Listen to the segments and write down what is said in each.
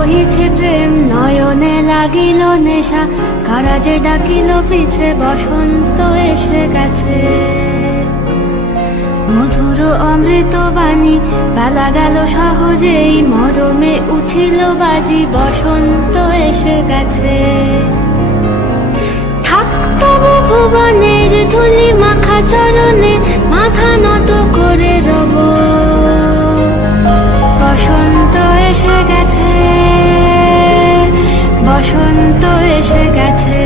বহিছে প্রেম নয়নে লাগিল নেশা, কারা যে ডাকিল পিছে বসন্ত এসে গেছে। মধুর অমৃত বাণী বেলা গেল সহজেই, মরমে উঠিল বাজি বসন্ত এসে গেছে। থাক তবু ভুবনের ধুলি মাখা চরণে, মাথা নত করে রব। বসন্ত এসে গেছে, বসন্ত এসে গেছে।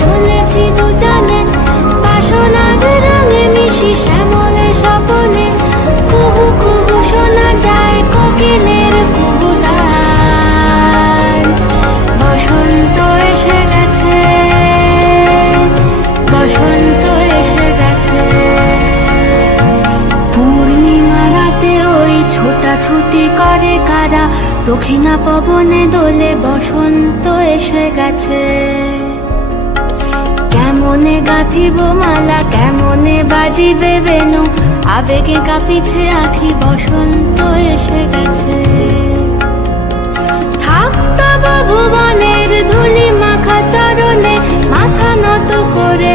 চলেছি দুজনে বাসনার রঙে মিশি শ্যামলে স্বপনে, কুহু কুহু শোনা যায় কোকিলের কুহুতান। বসন্ত এসে গেছে, বসন্ত এসে গেছে। পূর্ণিমা রাতে ওই ছোটাছুটি করে কারা, দক্ষিণা পবনে দোলে বসন্ত এসে গেছে। কেমনে গাঁথিব মালা, কেমনে বাজিবে বেনু, আবেগে কাঁপিছে আখি বসন্ত এসে গেছে। থাক তব ভুবনের ধুলি মাখা চরণে, মাথা নত করে